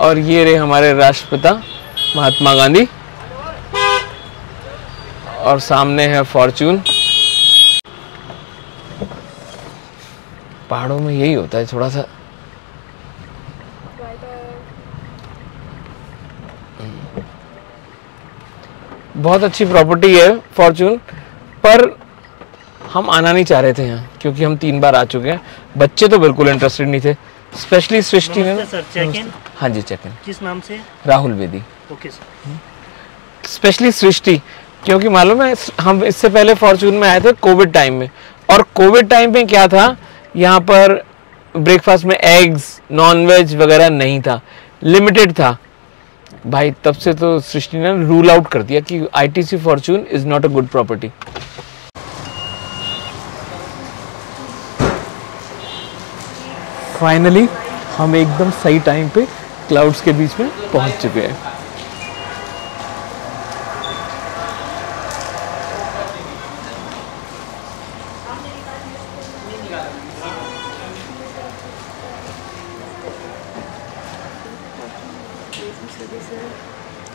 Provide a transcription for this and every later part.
और ये रहे हमारे राष्ट्रपिता महात्मा गांधी, और सामने है फॉर्च्यून। पहाड़ों में यही होता है थोड़ा सा। बहुत अच्छी प्रॉपर्टी है फॉर्च्यून, पर हम आना नहीं चाह रहे थे यहाँ क्योंकि हम 3 बार आ चुके हैं। बच्चे तो बिल्कुल इंटरेस्टेड नहीं थे, स्पेशली सृष्टि ने। हाँ जी, चेक इन। किस नाम से? Rahul Bedi. Okay sir. Specially Srishti, क्योंकि मालूम है हम इससे पहले फॉर्च्यून में आए थे कोविड टाइम में, और कोविड टाइम पे क्या था, यहाँ पर ब्रेकफास्ट में एग्स नॉन वेज वगैरह नहीं था, लिमिटेड था भाई। तब से तो सृष्टि ने रूल आउट कर दिया कि ITC Fortune is not a good property. Finally हम एकदम सही टाइम पे क्लाउड्स के बीच में पहुंच चुके हैं।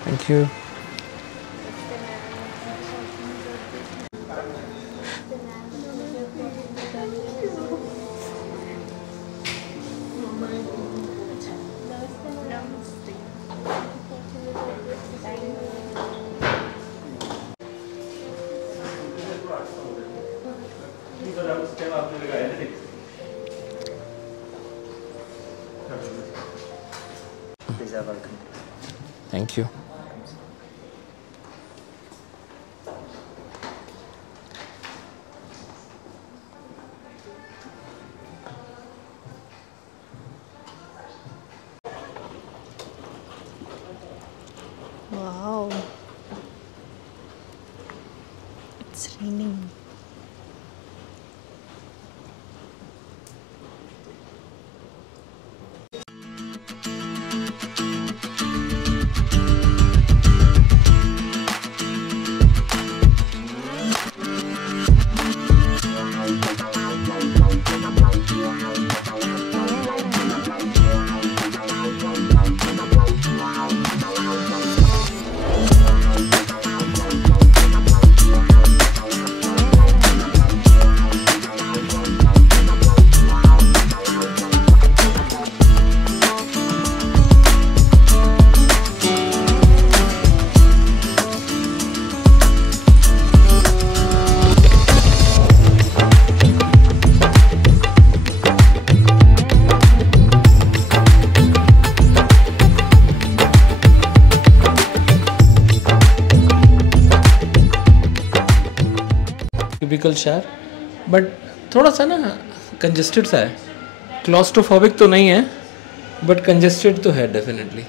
Thank you. Thank you. Wow. It's raining. Typical शहर, बट थोड़ा सा ना कंजेस्टेड सा है। क्लॉस्ट्रोफोबिक तो नहीं है, बट कंजेस्टेड तो है डेफिनेटली।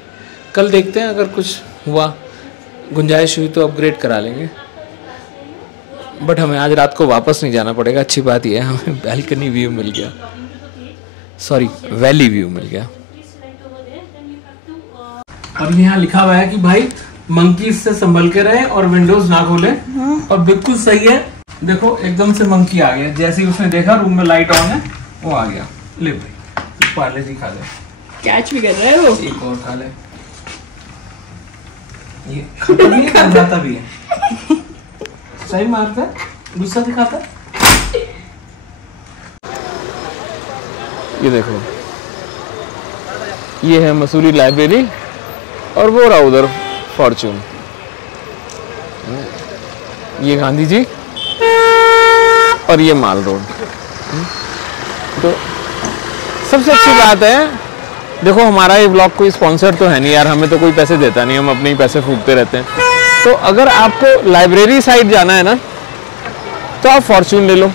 कल देखते हैं, अगर कुछ हुआ, गुंजाइश हुई तो अपग्रेड करा लेंगे। बट हमें आज रात को वापस नहीं जाना पड़ेगा। अच्छी बात यह है हमें बैल्कनी व्यू मिल गया, सॉरी वैली व्यू मिल गया। अब यहाँ लिखा हुआ है कि भाई मंकीज से संभल के रहे और विंडोज ना खोले। और बिल्कुल सही है, देखो एकदम से मंकी आ गया। जैसे ही उसने देखा रूम में लाइट ऑन है, वो आ गया। ले भाई पार्ले जी खा ले। कैच भी कर रहा है वो। एक और खा ले। ये खाता भी है, खाता भी है। सही मारता है, गुस्सा दिखाता है। ये देखो, ये है मसूरी लाइब्रेरी और वो रहा उधर फॉर्च्यून। ये गांधी जी और ये माल रोड। तो सबसे अच्छी बात है, देखो हमारा ये ब्लॉग कोई स्पॉन्सर तो है नहीं यार, हमें तो कोई पैसे देता नहीं, हम अपने ही पैसे फूकते रहते हैं। तो अगर आपको लाइब्रेरी साइड जाना है ना, तो आप फॉर्च्यून ले लो,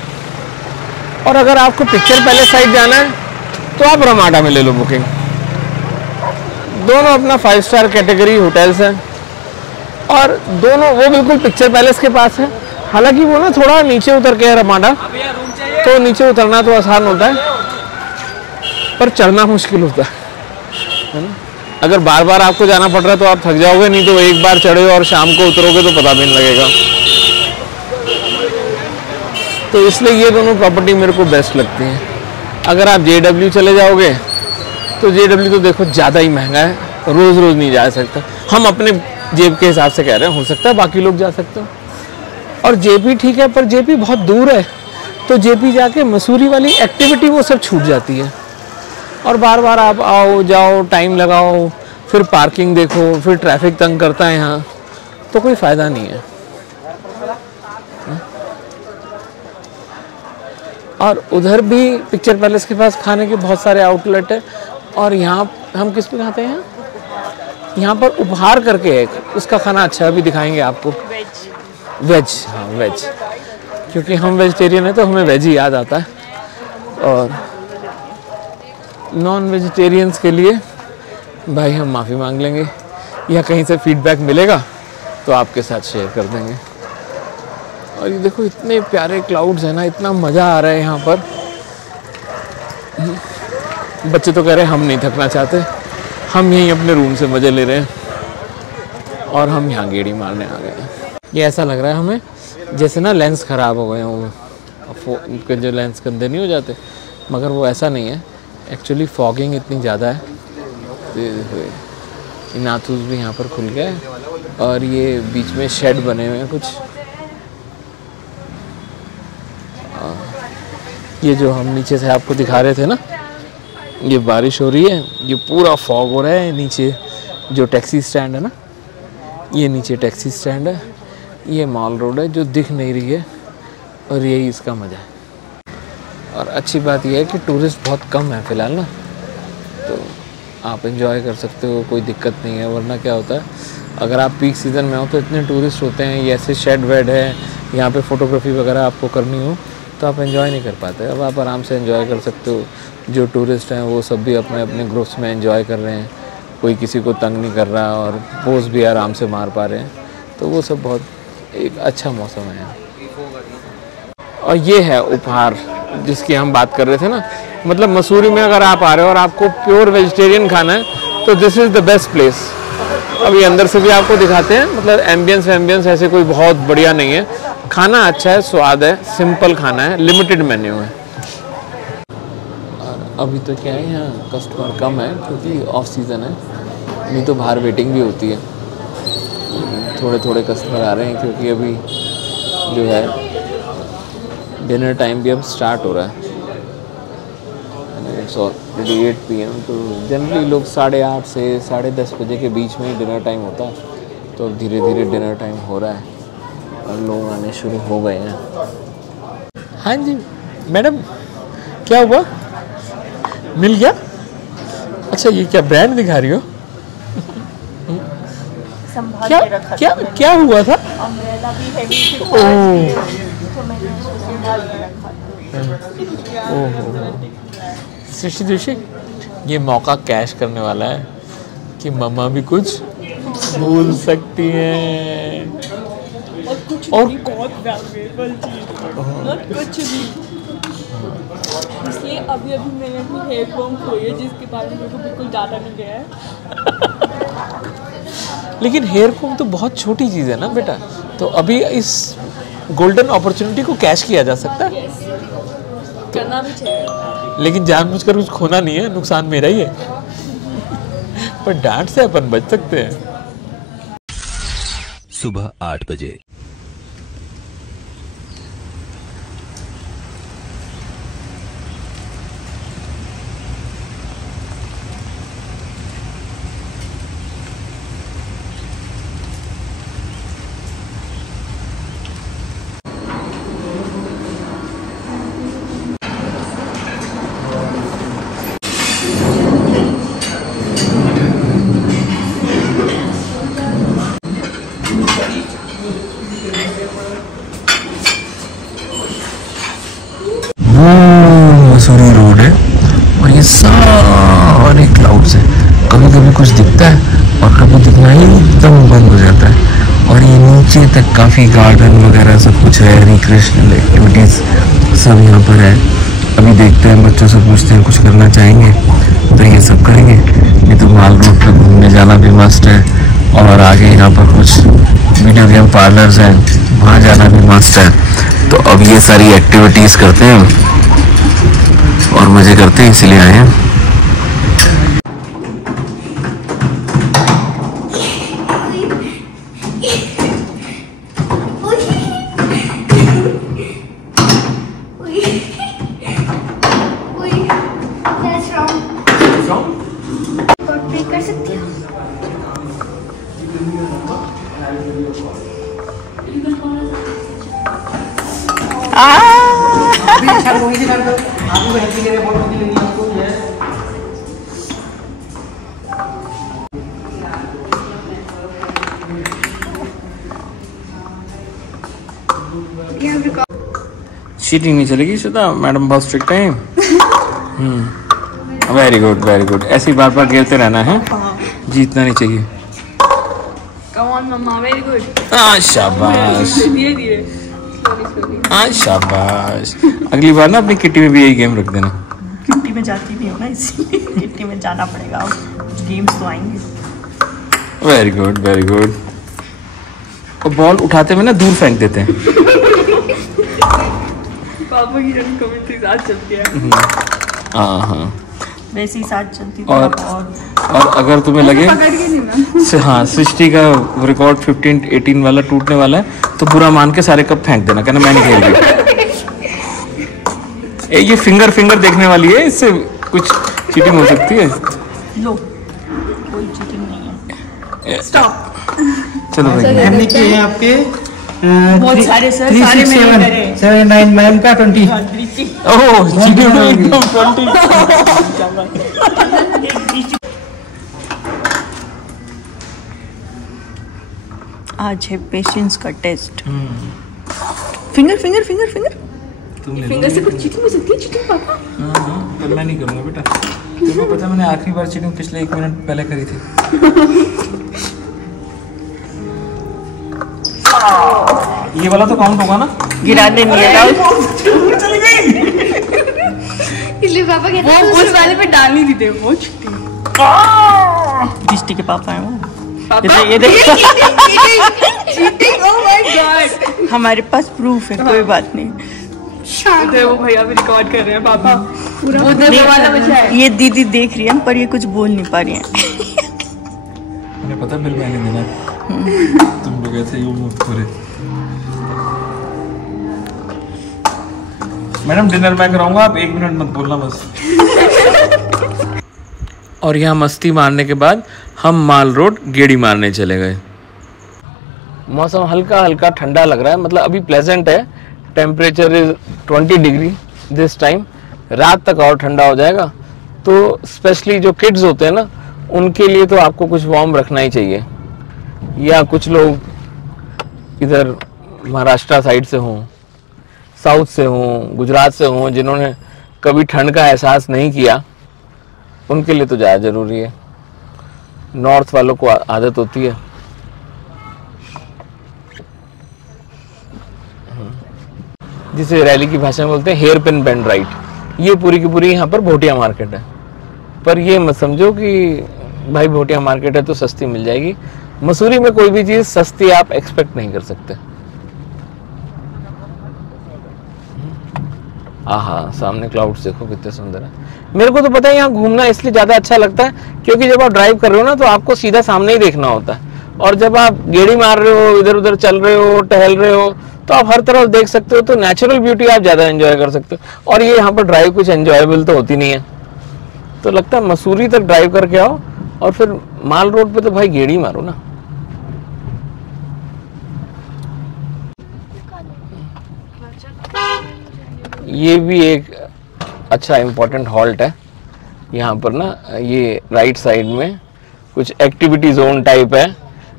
और अगर आपको पिक्चर पैलेस साइड जाना है तो आप रमाडा में ले लो बुकिंग। दोनों अपना 5 स्टार कैटेगरी होटल्स हैं, और दोनों वो बिल्कुल पिक्चर पैलेस के पास है। हालांकि वो ना थोड़ा नीचे उतर के है रमाडा, तो नीचे उतरना तो आसान होता है, पर चढ़ना मुश्किल होता है ना। अगर बार बार आपको जाना पड़ रहा है तो आप थक जाओगे, नहीं तो एक बार चढ़े और शाम को उतरोगे तो पता भी नहीं लगेगा। तो इसलिए ये दोनों प्रॉपर्टी मेरे को बेस्ट लगती हैं। अगर आप JW चले जाओगे तो JW तो देखो ज़्यादा ही महंगा है, रोज रोज नहीं जा सकता। हम अपने जेब के हिसाब से कह रहे हैं, हो सकता है बाकी लोग जा सकते हो। और जेपी ठीक है, पर जेपी बहुत दूर है, तो जेपी जाके मसूरी वाली एक्टिविटी वो सब छूट जाती है। और बार बार आप आओ जाओ, टाइम लगाओ, फिर पार्किंग देखो, फिर ट्रैफिक तंग करता है यहाँ, तो कोई फ़ायदा नहीं है। और उधर भी पिक्चर पैलेस के पास खाने के बहुत सारे आउटलेट है। और यहाँ हम किस पे खाते हैं? यहाँ पर उपहार करके है, उसका खाना अच्छा है, अभी दिखाएंगे आपको। वेज, हाँ वेज, क्योंकि हम वेजिटेरियन है तो हमें वेज ही याद आता है। और नॉन वेजिटेरियंस के लिए भाई हम माफ़ी मांग लेंगे, या कहीं से फीडबैक मिलेगा तो आपके साथ शेयर कर देंगे। और ये देखो इतने प्यारे क्लाउड्स हैं ना, इतना मज़ा आ रहा है यहाँ पर। बच्चे तो कह रहे हैं हम नहीं थकना चाहते, हम यहीं अपने रूम से मज़े ले रहे हैं, और हम यहाँ गेड़ी मारने आ गए हैं। ये ऐसा लग रहा है हमें जैसे ना लेंस ख़राब हो गए हों, उनके जो लेंस गंदे नहीं हो जाते, मगर वो ऐसा नहीं है। एक्चुअली फॉगिंग इतनी ज़्यादा है। नाथूस भी यहाँ पर खुल गया है, और ये बीच में शेड बने हुए हैं कुछ। ये जो हम नीचे से आपको दिखा रहे थे ना, ये बारिश हो रही है, ये पूरा फॉग हो रहा है। नीचे जो टैक्सी स्टैंड है ना, ये नीचे टैक्सी स्टैंड है, ये मॉल रोड है जो दिख नहीं रही है, और यही इसका मज़ा है। और अच्छी बात यह है कि टूरिस्ट बहुत कम है फ़िलहाल ना, तो आप एंजॉय कर सकते हो, कोई दिक्कत नहीं है। वरना क्या होता है, अगर आप पीक सीज़न में हो तो इतने टूरिस्ट होते हैं, ये ऐसे शेड वेड है, यहाँ पे फ़ोटोग्राफी वगैरह आपको करनी हो तो आप एंजॉय नहीं कर पाते। अब आप आराम से एंजॉय कर सकते हो। जो टूरिस्ट हैं वो सब भी अपने अपने ग्रुप्स में एंजॉय कर रहे हैं, कोई किसी को तंग नहीं कर रहा, और पोज भी आराम से मार पा रहे हैं, तो वो सब बहुत एक अच्छा मौसम है। और ये है उपहार जिसकी हम बात कर रहे थे ना, मतलब मसूरी में अगर आप आ रहे हो और आपको प्योर वेजिटेरियन खाना है तो this is the best place. अभी अंदर से भी आपको दिखाते हैं, मतलब एम्बियंस ऐसे कोई बहुत बढ़िया नहीं है, खाना अच्छा है, स्वाद है, सिंपल खाना है, लिमिटेड मेन्यू है। और अभी तो क्या है, यहाँ कस्टमर कम है क्योंकि ऑफ सीज़न है, नहीं तो बाहर वेटिंग भी होती है। थोड़े थोड़े कस्टमर आ रहे हैं क्योंकि अभी जो है डिनर टाइम भी अब स्टार्ट हो रहा है। इट्स ऑलरेडी 8 PM, तो जनरली लोग 8:30 से 10:30 बजे के बीच में ही डिनर टाइम होता है। तो अब धीरे धीरे डिनर टाइम हो रहा है और लोग आने शुरू हो गए हैं। हाँ जी मैडम, क्या हुआ, मिल गया? अच्छा, ये क्या ब्रांड दिखा रही हो? क्या क्या क्या हुआ था? अम्ब्रेला भी हैवी थी, तो मैंने उसको संभाल के रखा था। सृष्टि जोशी, ये मौका कैश करने वाला है कि मम्मा भी कुछ भूल सकती हैं। और बहुत वैल्यूएबल चीज, और कुछ भी। इसलिए अभी मैंने अपनी हेयर कॉम खोई है, जिसके बारे में मेरे को बिल्कुल डाटा नहीं गया है। लेकिन हेयर कॉम तो बहुत छोटी चीज़ है ना बेटा, तो अभी इस गोल्डन अपॉर्चुनिटी को कैश किया जा सकता है। करना भी चाहिए, लेकिन जानबूझकर कुछ खोना नहीं है, नुकसान मेरा ही है। पर डांट से अपन बच सकते हैं। सुबह 8 बजे। मसूरी रोड है और ये सारे क्लाउड्स हैं, कभी कभी कुछ दिखता है और कभी दिखना ही एकदम बंद हो जाता है। और ये नीचे तक काफ़ी गार्डन वगैरह सब कुछ है, रिक्रिएशनल एक्टिविटीज़ सब यहाँ पर है। अभी देखते हैं, बच्चों से पूछते हैं कुछ करना चाहेंगे तो ये सब करेंगे, नहीं तो माल रोड पे घूमने जाना भी मस्त है। और आगे यहाँ पर कुछ वीडियो गेम पार्लर्स हैं, वहाँ जाना भी मस्त है। तो अब ये सारी एक्टिविटीज़ करते हैं और मज़े करते हैं, इसलिए आए हैं। पे कर सकती हूँ। चीटिंग नहीं चलेगी श्वेता, मैडम बहुत स्ट्रिक्ट है। वेरी गुड वेरी गुड, ऐसे ही बार बार गिरते रहना है, जीतना नहीं चाहिए। Come on mamma, very good। हाँ शाबाश, धीरे धीरे, slowly। हाँ शाबाश। अगली बार ना अपनी किट्टी में भी यही गेम रख देना। किट्टी में जाती भी हो ना, इसलिए किट्टी में जाना पड़ेगा, कुछ गेम्स तो आएंगे। Very good very good. और बॉल उठाते हुए ना दूर फेंक देते हैं। पापा की रन कमेंट्री आज चलती है। हाँ, वैसे ही साथ चलती थी। और अगर तुम्हें लगे हाँ सृष्टि का रिकॉर्ड 15-18 वाला टूटने वाला है, तो बुरा मान के सारे कप फेंक देना, कहना मैं नहीं खेल रही। ये फिंगर देखने वाली है, इससे कुछ चीटिंग हो सकती है। लो, कोई चीटिंग नहीं है। स्टॉप। चलो भाई, हमने किए हैं आपके बहुत सारे सर, सारे मैंने करे। 79 मैम का 20। ओह चीटिंग में एकदम 20। आज है पेशेंस का test. Finger finger finger finger finger से कुछ चीटिंग हो सकती है। चीटिंग पापा, पर मैं नहीं करूँगा बेटा। तुम्हें पता मैंने आखिरी बार चीटिंग पिछले 1 मिनट पहले करी थी। ये वाला तो काउंट होगा ना? गिराने नहीं है। इसलिए पापा कहते हैं उस वाले पे डाल नहीं देते वो चीटिंग। दृष्टि के पापा हैं वो। पापा ये देखो, चीटिंग, ओह माय गॉड। हमारे पास प्रूफ है, कोई बात नहीं। उधर वो भैया भी रिकॉर्ड कर रहे हैं पापा, पूरा उधर वो वाला बचा है। ये दीदी देख रही है, पर ये कुछ बोल नहीं पा रही है। मुझे पता बिल मैंने देना, तुम लोग ऐसे ही हो पूरे। मैडम डिनर मैं कराऊंगा, आप 1 मिनट मत बोलना बस। और यहाँ मस्ती मारने के बाद हम माल रोड गेड़ी मारने चले गए। मौसम हल्का हल्का ठंडा लग रहा है, मतलब अभी प्लेजेंट है। Temperature is 20 degree this time. रात तक और ठंडा हो जाएगा, तो स्पेशली जो किड्स होते हैं ना, उनके लिए तो आपको कुछ वार्म रखना ही चाहिए। या कुछ लोग इधर महाराष्ट्र साइड से हों, साउथ से हों, गुजरात से हों, जिन्होंने कभी ठंड का एहसास नहीं किया, उनके लिए तो ज़्यादा ज़रूरी है। नॉर्थ वालों को आदत होती है। जिसे रैली की भाषा में बोलते हैं हेयर पिन बेंड राइट। ये पूरी की पूरी यहाँ पर भोटिया मार्केट है। पर ये मत समझो कि भाई भोटिया मार्केट है तो सस्ती मिल जाएगी। मसूरी में कोई भी चीज़ सस्ती आप एक्सपेक्ट नहीं कर सकते। आहा, सामने क्लाउड्स देखो कितने सुंदर है। मेरे को तो पता है यहाँ घूमना इसलिए ज़्यादा अच्छा लगता है क्योंकि जब आप ड्राइव कर रहे हो ना, तो आपको सीधा सामने ही देखना होता है। और जब आप गेड़ी मार रहे हो, इधर उधर चल रहे हो, टहल रहे हो, तो आप हर तरफ देख सकते हो। तो नेचुरल ब्यूटी आप ज़्यादा एंजॉय कर सकते हो। और ये यहाँ पर ड्राइव कुछ एंजॉयबल तो होती नहीं है, तो लगता है मसूरी तक ड्राइव करके आओ और फिर माल रोड पे तो भाई गेड़ी मारो ना। ये भी एक अच्छा इम्पोर्टेंट हॉल्ट है यहाँ पर ना। ये राइट साइड में कुछ एक्टिविटी जोन टाइप है,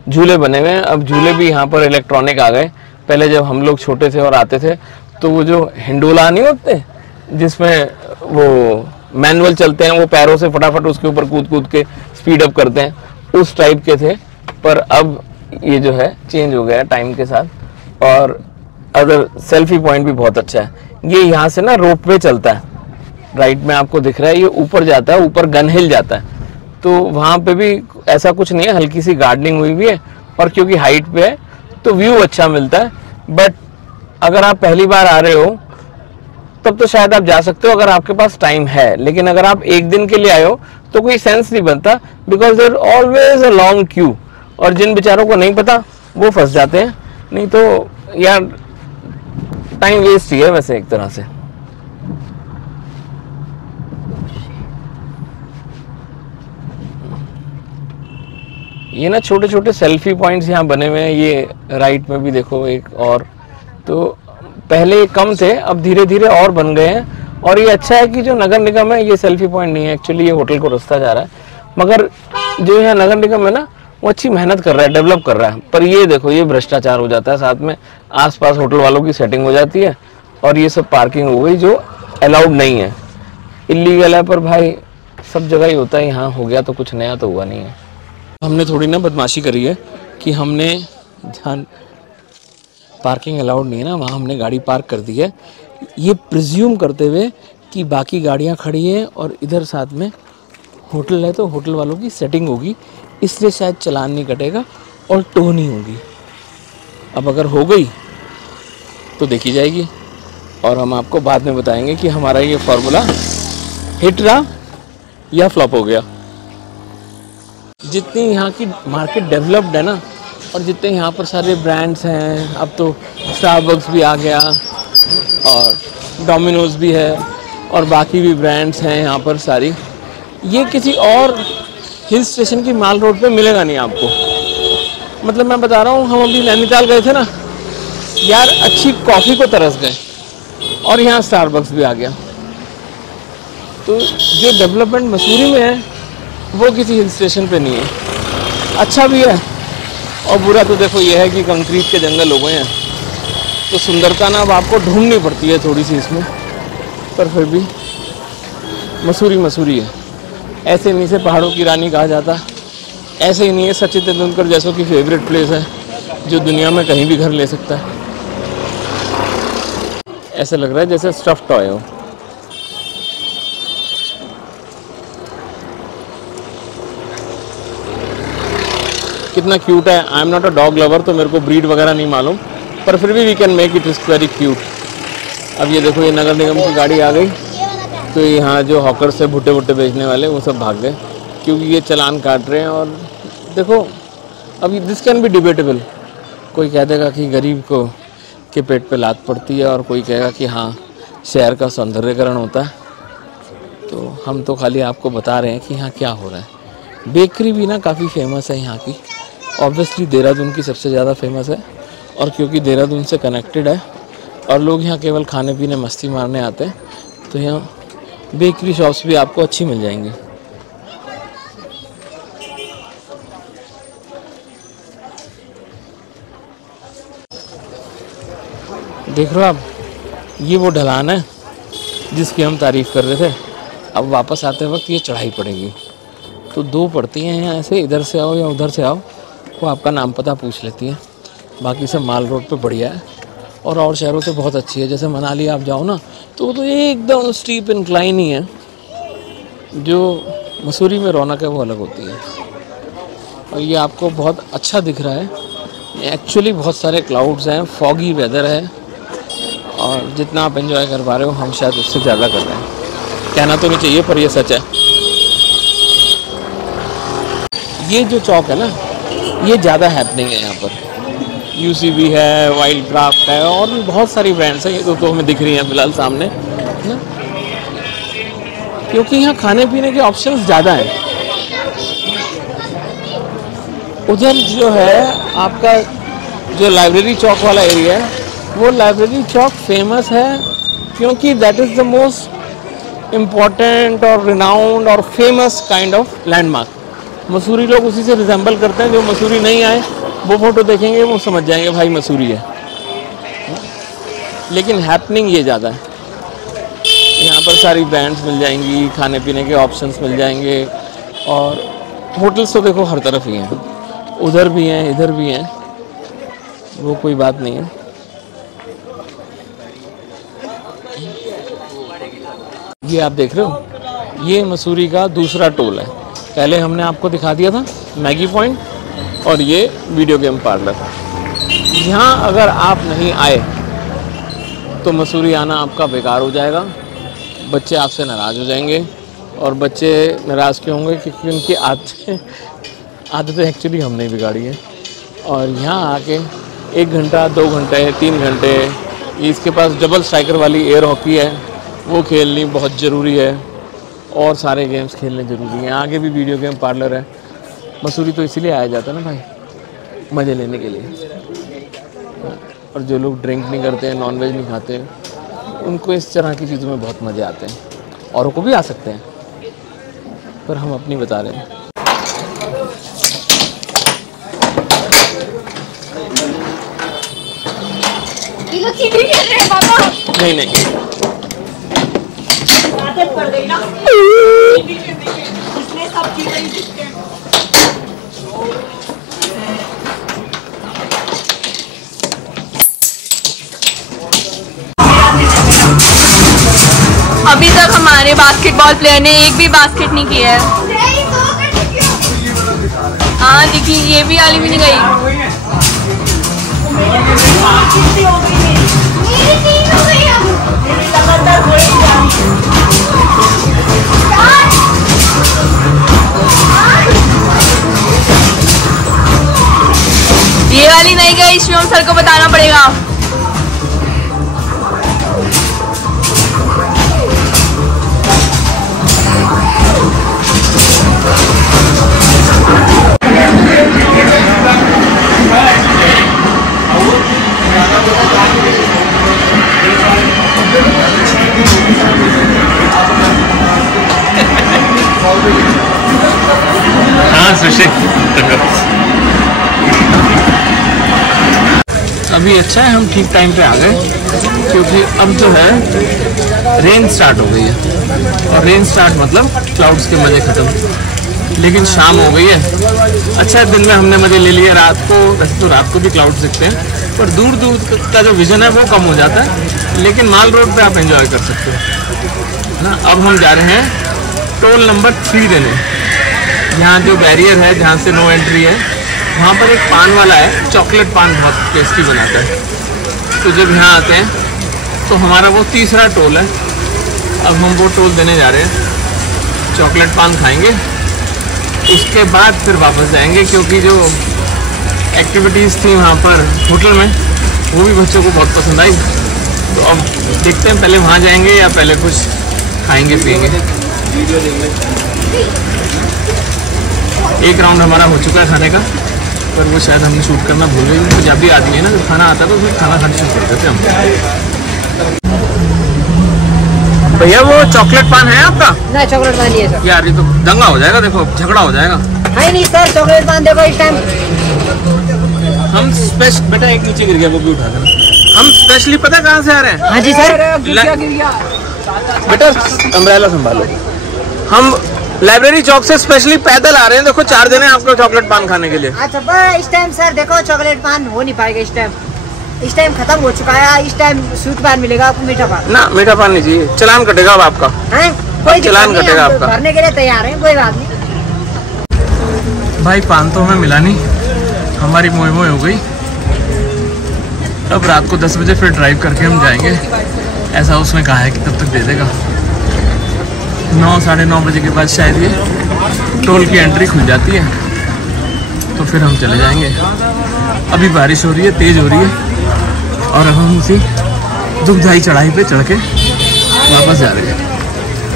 झूले बने हुए हैं। अब झूले भी यहाँ पर इलेक्ट्रॉनिक आ गए। पहले जब हम लोग छोटे थे और आते थे, तो वो जो हिंडोला नहीं होते जिसमें वो मैनुअल चलते हैं, वो पैरों से फटाफट उसके ऊपर कूद कूद के स्पीड अप करते हैं, उस टाइप के थे। पर अब ये जो है चेंज हो गया है टाइम के साथ। और अदर सेल्फी पॉइंट भी बहुत अच्छा है। ये यहाँ से ना रोप वे चलता है, राइट में आपको दिख रहा है, ये ऊपर जाता है, ऊपर गन हिल जाता है। तो वहाँ पे भी ऐसा कुछ नहीं है, हल्की सी गार्डनिंग हुई भी है। और क्योंकि हाइट पे है तो व्यू अच्छा मिलता है। बट अगर आप पहली बार आ रहे हो तब तो शायद आप जा सकते हो अगर आपके पास टाइम है। लेकिन अगर आप एक दिन के लिए आए हो तो कोई सेंस नहीं बनता, because there always a long queue. और जिन बेचारों को नहीं पता वो फंस जाते हैं। नहीं तो यार टाइम वेस्ट ही है वैसे एक तरह से। ये ना छोटे छोटे सेल्फी पॉइंट्स यहाँ बने हुए हैं, ये राइट में भी देखो एक और, तो पहले कम थे, अब धीरे धीरे और बन गए हैं। और ये अच्छा है कि जो नगर निगम है ये सेल्फी पॉइंट नहीं है, एक्चुअली ये होटल को रास्ता जा रहा है, मगर जो यहाँ नगर निगम है ना वो अच्छी मेहनत कर रहा है, डेवलप कर रहा है। पर ये देखो ये भ्रष्टाचार हो जाता है, साथ में आसपास होटल वालों की सेटिंग हो जाती है और ये सब पार्किंग हो गई जो अलाउड नहीं है, इलीगल है। पर भाई सब जगह ही होता है, यहाँ हो गया तो कुछ नया तो हुआ नहीं है। हमने थोड़ी ना बदमाशी करी है कि हमने जहाँ पार्किंग अलाउड नहीं है ना वहाँ हमने गाड़ी पार्क कर दी है, ये प्रिज्यूम करते हुए कि बाकी गाड़ियाँ खड़ी हैं और इधर साथ में होटल है तो होटल वालों की सेटिंग होगी, इसलिए शायद चालान नहीं कटेगा और टो नहीं होगी। अब अगर हो गई तो देखी जाएगी और हम आपको बाद में बताएंगे कि हमारा ये फार्मूला हिट रहा या फ्लॉप हो गया। जितनी यहाँ की मार्केट डेवलप्ड है ना और जितने यहाँ पर सारे ब्रांड्स हैं, अब तो स्टारबक्स भी आ गया और डोमिनोज भी है और बाकी भी ब्रांड्स हैं यहाँ पर सारी, ये किसी और हिल स्टेशन की माल रोड पे मिलेगा नहीं आपको। मतलब मैं बता रहा हूँ, हम अभी नैनीताल गए थे ना यार, अच्छी कॉफ़ी को तरस गए और यहाँ स्टारबक्स भी आ गया। तो जो डेवलपमेंट मसूरी में है वो किसी हिल स्टेशन पे नहीं है। अच्छा भी है और बुरा तो देखो ये है कि कंक्रीट के जंगल हो गए हैं, तो सुंदरता ना अब आपको ढूंढनी पड़ती है थोड़ी सी इसमें, पर फिर भी मसूरी मसूरी है। ऐसे नहीं से पहाड़ों की रानी कहा जाता, ऐसे ही नहीं है सचिन तेंदुलकर जैसों की फेवरेट प्लेस है जो दुनिया में कहीं भी घर ले सकता है। ऐसे लग रहा है जैसे स्टफ टॉय हो। कितना क्यूट है। I am not a dog lover तो मेरे को ब्रीड वगैरह नहीं मालूम, पर फिर भी we can make it is very cute. अब ये देखो ये नगर निगम की गाड़ी आ गई, तो यहाँ जो हॉकर्स है भुट्टे भुट्टे बेचने वाले वो सब भाग गए क्योंकि ये चालान काट रहे हैं। और देखो अब दिस कैन बी डिबेटेबल, कोई कह देगा कि गरीब को के पेट पे लात पड़ती है और कोई कहेगा कि हाँ शहर का सौंदर्यकरण होता है। तो हम तो खाली आपको बता रहे हैं कि यहाँ क्या हो रहा है। बेकरी भी ना काफ़ी फेमस है यहाँ की, ऑब्वियसली देहरादून की सबसे ज़्यादा फेमस है और क्योंकि देहरादून से कनेक्टेड है और लोग यहाँ केवल खाने पीने मस्ती मारने आते हैं, तो यहाँ बेकरी शॉप्स भी आपको अच्छी मिल जाएंगी। देख रहे हो आप, ये वो ढलान है जिसकी हम तारीफ़ कर रहे थे। अब वापस आते वक्त ये चढ़ाई पड़ेगी, तो दो पड़ती हैं यहाँ ऐसे, इधर से आओ या उधर से आओ, वो आपका नाम पता पूछ लेती है। बाकी सब माल रोड पे बढ़िया है और शहरों से बहुत अच्छी है। जैसे मनाली आप जाओ ना तो वो तो एकदम स्टीप इंक्लाइन ही है। जो मसूरी में रौनक है वो अलग होती है और ये आपको बहुत अच्छा दिख रहा है। एक्चुअली बहुत सारे क्लाउड्स हैं, फॉगी वेदर है और जितना आप एंजॉय कर पा रहे हो हम शायद उससे ज़्यादा कर रहे हैं। कहना तो नहीं चाहिए पर ये सच है। ये जो चौक है ना ये ज़्यादा हैपनिंग है यहाँ पर। UCB है, वाइल्ड क्राफ्ट है और भी बहुत सारी ब्रांड्स हैं, ये तो हमें दिख रही हैं फिलहाल सामने ना, क्योंकि यहाँ खाने पीने के ऑप्शंस ज़्यादा हैं। उधर जो है आपका जो लाइब्रेरी चौक वाला एरिया है, वो लाइब्रेरी चौक फेमस है क्योंकि that is the most important और रिनाउंड और famous kind of landmark. Mussoorie लोग उसी से रिजेंबल करते हैं। जो मसूरी नहीं आए वो फ़ोटो देखेंगे वो समझ जाएंगे भाई मसूरी है। लेकिन हैपनिंग ये ज़्यादा है, यहाँ पर सारी ब्रांड्स मिल जाएंगी, खाने पीने के ऑप्शंस मिल जाएंगे और होटल्स तो देखो हर तरफ ही हैं, उधर भी हैं इधर भी हैं, वो कोई बात नहीं है। ये आप देख रहे हो, ये मसूरी का दूसरा टोल है। पहले हमने आपको दिखा दिया था मैगी पॉइंट और ये वीडियो गेम पार्लर। यहाँ अगर आप नहीं आए तो मसूरी आना आपका बेकार हो जाएगा। बच्चे आपसे नाराज़ हो जाएंगे और बच्चे नाराज़ क्यों होंगे? क्योंकि उनकी आदतें एक्चुअली हमने बिगाड़ी है। और यहाँ आके 1 घंटा 2 घंटे 3 घंटे, इसके पास डबल स्ट्राइकर वाली एयर हॉकी है, वो खेलनी बहुत ज़रूरी है और सारे गेम्स खेलने ज़रूरी हैं। आगे भी वीडियो गेम पार्लर है मसूरी तो इसीलिए आया जाता है ना भाई, मज़े लेने के लिए। और जो लोग ड्रिंक नहीं करते हैं, नॉन वेज नहीं खाते हैं, उनको इस तरह की चीज़ों में बहुत मज़े आते हैं। औरों को भी आ सकते हैं, पर हम अपनी बता रहे हैं। नहीं नहीं, आदत पड़ गई ना इसलिए सब चीजें ही दिखते हैं। अभी तक हमारे बास्केटबॉल प्लेयर ने एक भी बास्केट नहीं किया है। हाँ देखिए, ये भी वाली भी नहीं गई। ये वाली नहीं गई, शिवम सर को बताना पड़ेगा। हाँ सुशी, अभी अच्छा है हम ठीक टाइम पे आ गए, क्योंकि अब जो है रेन स्टार्ट हो गई है। और रेन स्टार्ट मतलब क्लाउड्स के मज़े ख़त्म। लेकिन शाम हो गई है। अच्छा, दिन में हमने मज़े ले लिए, रात को वैसे तो रात को भी क्लाउड्स दिखते हैं, पर दूर दूर का जो विज़न है वो कम हो जाता है। लेकिन माल रोड पे आप एंजॉय कर सकते हो ना। अब हम जा रहे हैं टोल नंबर 3 देने। यहाँ जो बैरियर है जहाँ से नो एंट्री है, वहाँ पर एक पान वाला है, चॉकलेट पान बहुत टेस्टी बनाता है। तो जब यहाँ आते हैं तो हमारा वो तीसरा टोल है। अब हम वो टोल देने जा रहे हैं, चॉकलेट पान खाएंगे, उसके बाद फिर वापस जाएंगे, क्योंकि जो एक्टिविटीज़ थी वहाँ पर होटल में वो भी बच्चों को बहुत पसंद आई। तो अब देखते हैं पहले वहाँ जाएंगे या पहले कुछ खाएंगे पिएंगे। एक राउंड हमारा हो चुका है खाने का, पर वो शायद हमने शूट करना भूल गए। पंजाबी आदमी है ना, जब खाना आता है तो फिर खाना खाना शुरू कर देते हम। भैया वो चॉकलेट पान है आपका? नहीं, चॉकलेट पान नहीं है सर। यार ये तो दंगा हो जाएगा, देखो झगड़ा हो जाएगा। है नहीं सर, चॉकलेट पान देखो इस टाइम। हम स्पेशल, बेटा एक नीचे गिर गया, वो भी उठा देना। हम स्पेशली पता कहाँ से आ रहे हैं? हाँ जी सर। बेटा अम्ब्रेला संभालो। हम लाइब्रेरी चौक से स्पेशली पैदल आ रहे हैं। देखो 4 दिन है आपको चॉकलेट पान खाने के लिए। अच्छा, पर इस टाइम सर देखो चॉकलेट पान हो नहीं पाएगा इस टाइम खत्म हो चुका है। इस टाइम स्वीट पान मिलेगा आपको, मीठा पान ना। मीठा पान नहीं चाहिए, चलान कटेगा अब आपका। है कोई चलान कटेगा आपका। भरने के लिए तैयार है, कोई बात नहीं। भाई पान तो हमें मिला नहीं, हमारी मोह मोह हो गई। अब रात को 10 बजे फिर ड्राइव करके हम जाएंगे, ऐसा उसने कहा है कि तब तक दे देगा। 9 साढ़े 9 बजे के बाद शायद ये टोल की एंट्री खुल जाती है, तो फिर हम चले जाएंगे। अभी बारिश हो रही है, तेज़ हो रही है, और अब हम उसी दुखदाई चढ़ाई पे चढ़ के वापस जा रहे हैं।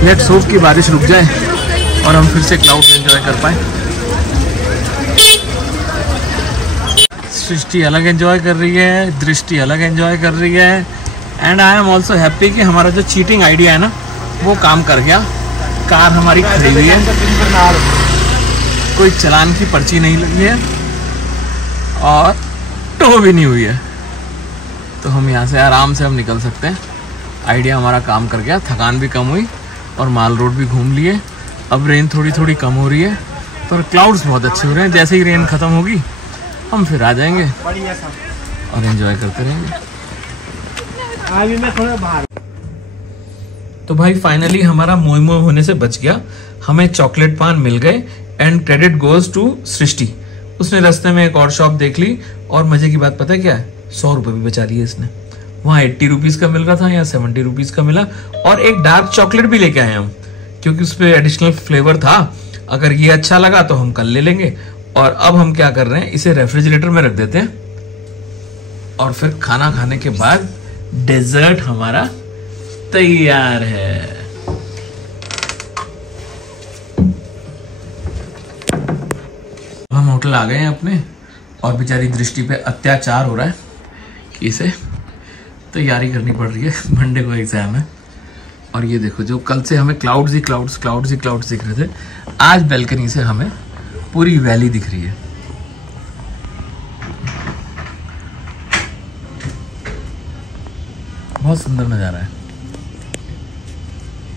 लेट्स होप कि बारिश रुक जाए और हम फिर से क्लाउड एंजॉय कर पाए। सृष्टि अलग एंजॉय कर रही है, दृष्टि अलग एंजॉय कर रही है, and I am also happy कि हमारा जो चीटिंग आइडिया है ना वो काम कर गया। कार हमारी खड़ी हुई है, कोई चलान की पर्ची नहीं लगी है और टो भी नहीं हुई है, तो हम यहाँ से आराम से हम निकल सकते हैं। आइडिया हमारा काम कर गया, थकान भी कम हुई और माल रोड भी घूम लिए। अब रेन थोड़ी थोड़ी कम हो रही है, पर क्लाउड्स बहुत अच्छे हो रहे हैं। जैसे ही रेन ख़त्म होगी हम फिर आ जाएंगे और एंजॉय करते रहेंगे। तो भाई फाइनली हमारा मोह मोह होने से बच गया, हमें चॉकलेट पान मिल गए, एंड क्रेडिट गोज टू सृष्टि। उसने रास्ते में एक और शॉप देख ली, और मजे की बात पता है क्या है, 100 रुपये भी बचा लिए इसने। वहाँ 80 रुपीज़ का मिल रहा था, यहाँ 70 रुपीज़ का मिला, और एक डार्क चॉकलेट भी लेके आए हम, क्योंकि उस पर एडिशनल फ्लेवर था। अगर ये अच्छा लगा तो हम कल ले लेंगे। और अब हम क्या कर रहे हैं, इसे रेफ्रिजरेटर में रख देते हैं, और फिर खाना खाने के बाद डेजर्ट हमारा तैयार है। होटल आ गए हैं अपने, और बेचारी दृष्टि पे अत्याचार हो रहा है कि इसे तैयारी करनी पड़ रही है, मंडे को एग्जाम है। और ये देखो, जो कल से हमें क्लाउड्स ही क्लाउड्स दिख रहे थे, आज बैल्कनी से हमें पूरी वैली दिख रही है। बहुत सुंदर नज़ारा है।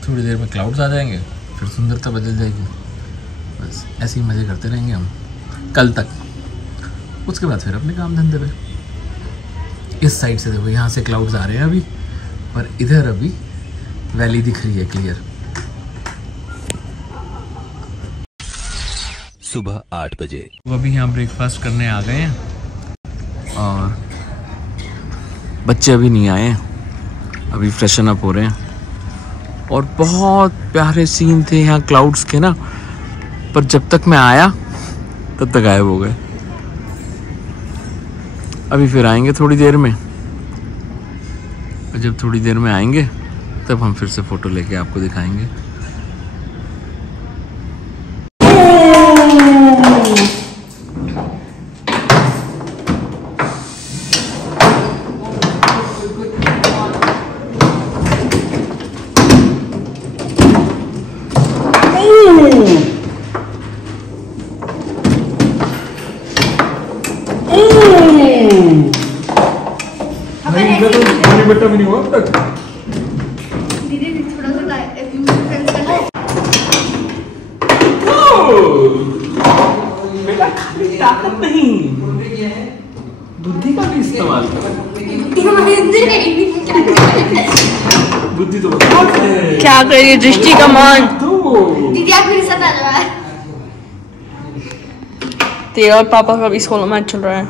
थोड़ी देर में क्लाउड्स आ जाएंगे, फिर सुंदरता बदल जाएगी। बस ऐसे ही मज़े करते रहेंगे हम कल तक। उसके बाद फिर अपने काम धंधे पे। इस साइड से देखो, यहाँ से क्लाउड्स आ रहे हैं अभी, और इधर अभी वैली दिख रही है क्लियर। सुबह 8 बजे। वो अभी यहाँ ब्रेकफास्ट करने आ गए हैं, और बच्चे अभी नहीं आए हैं, अभी फ्रेशन अप हो रहे हैं। और बहुत प्यारे सीन थे यहाँ क्लाउड्स के ना, पर जब तक मैं आया तब तक गायब हो गए। अभी फिर आएंगे थोड़ी देर में, और जब थोड़ी देर में आएंगे तब हम फिर से फोटो लेके आपको दिखाएंगे। बेटा भी नहीं हुआ अब तक। दीदी थोड़ा सा फ्रेंड्स कर ले। बेटा खाली ताकत नहीं, बुद्धि का भी इस्तेमाल करो। बुद्धि तो बहुत है। क्या करिए दृष्टि का मान। दीदी आप मेरे साथ आ जाओ। तेरा और पापा का भी स्कूल मैच चल रहा है।